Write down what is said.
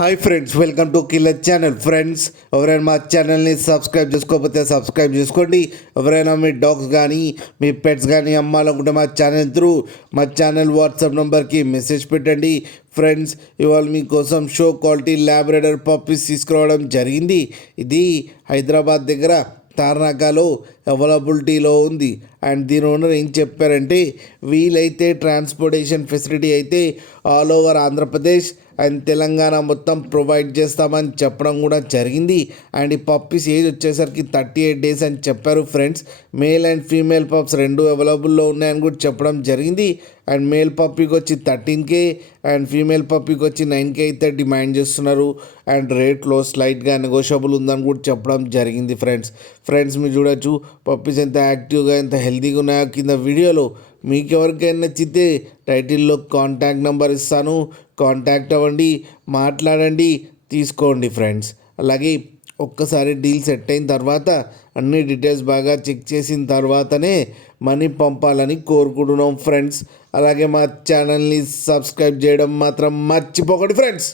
Hi friends, welcome to killer channel. Friends, ఎవరైనా మా ఛానల్ని సబ్స్క్రైబ్ చేసుకోకపోతే సబ్స్క్రైబ్ చేసుకోండి. ఎవరైనా మీ డాగ్స్ కానీ మీ పెట్స్ కానీ అమ్మాలనుకుంటే మా ఛానల్ వాట్సాప్ నెంబర్కి మెసేజ్ పెట్టండి. ఫ్రెండ్స్, ఇవాళ మీకోసం షో క్వాలిటీ ల్యాబ్రేడర్ పప్పీస్ తీసుకురావడం జరిగింది. ఇది హైదరాబాద్ దగ్గర తార్నాకాలో అవైలబిలిటీలో ఉంది. అండ్ దీని ఓనర్ ఏం చెప్పారంటే, వీలైతే ట్రాన్స్పోర్టేషన్ ఫెసిలిటీ అయితే all over Andhra Pradesh and Telangana మొత్తం ప్రొవైడ్ చేస్తామని చెప్పడం కూడా జరిగింది. అండ్ ఈ పప్పీస్ ఏజ్ వచ్చేసరికి 38 days అని చెప్పారు. Friends, male and female pups రెండు అవైలబుల్లో ఉన్నాయని కూడా చెప్పడం జరిగింది. అండ్ మేల్ పప్పీకి వచ్చి 13K అండ్ ఫీమేల్ పప్పీకి వచ్చి 9K అయితే డిమాండ్ చేస్తున్నారు. అండ్ రేట్లో స్లైట్గా నెగోషియబుల్ ఉందని కూడా చెప్పడం జరిగింది. ఫ్రెండ్స్ మీరు చూడొచ్చు పప్పీస్ ఎంత యాక్టివ్గా ఎంత హెల్తీగా ఉన్నాయో కింద వీడియోలో. మీకు ఎవరికైనా నచ్చితే టైటిల్లో కాంటాక్ట్ నెంబర్ ఇస్తాను, కాంటాక్ట్ అవ్వండి, మాట్లాడండి, తీసుకోండి. ఫ్రెండ్స్, అలాగే ఒక్కసారి డీల్ సెట్ అయిన తర్వాత అన్ని డీటెయిల్స్ బాగా చెక్ చేసిన తర్వాతనే మనీ పంపాలని కోరుకుంటున్నాం. ఫ్రెండ్స్, అలాగే మా ఛానల్ని సబ్స్క్రైబ్ చేయడం మాత్రం మర్చిపోకండి. ఫ్రెండ్స్.